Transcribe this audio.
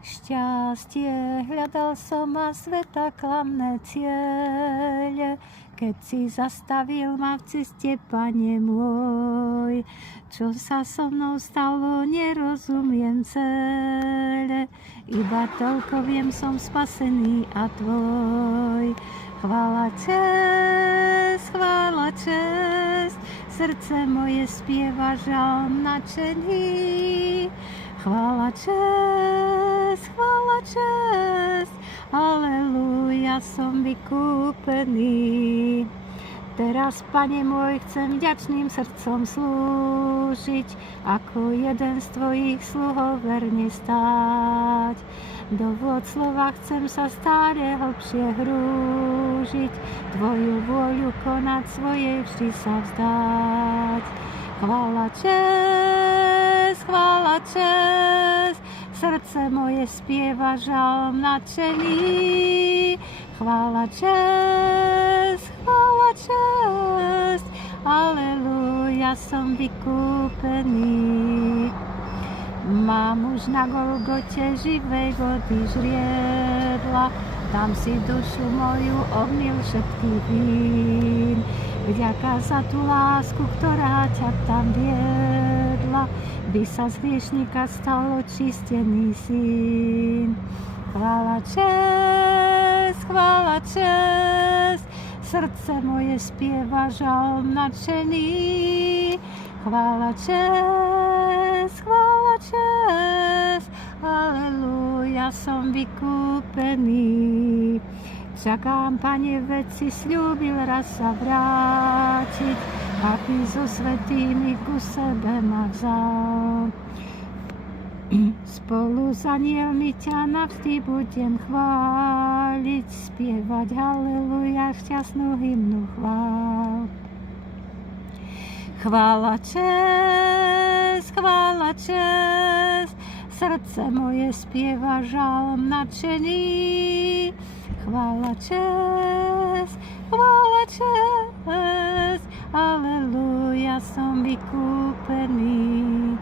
Šťastie hľadal som a sveta klamné ciele, keď si zastavil ma v ceste, Pane môj. Čo sa so mnou stalo, nerozumiem celé, iba toľko viem, som spasený a tvoj. Chvála čest, srdce moje spieva žalm nadšený. Chvála čest, aleluja, som vykúpený. Teraz, Pane môj, chcem vďačným srdcom slúžiť, ako jeden z tvojich sluhov verne stáť. Do vôd slova chcem sa stále hlbšie hrúžiť, tvoju vôľu konať, svojej vždy sa vzdať. Chvála čest, srdce moje spieva žalm nadšený. Chvála čest, aleluja, som vykúpený. Mám už na Golgote živej vody žriedla, tam si dušu moju omyl všetkých vín. Vďaka za tú lásku, ktorá ťa tam viedla, by sa z hriešnika stal očistený syn. Chvála čest, srdce moje spieva žalm nadšený. Chvála čest, aleluja, som vykúpený. Čakám, Pane, veci sľúbil raz sa vrátiť, aby so svätými ku sebe ma vzal. Spolu s anielmi ťa navždy budem chváliť, spievať haleluja, šťastnú hymnu chvál. Chvála čest, srdce moje spieva žalm nadšený. Chvála čest, aleluja, som vykúpený.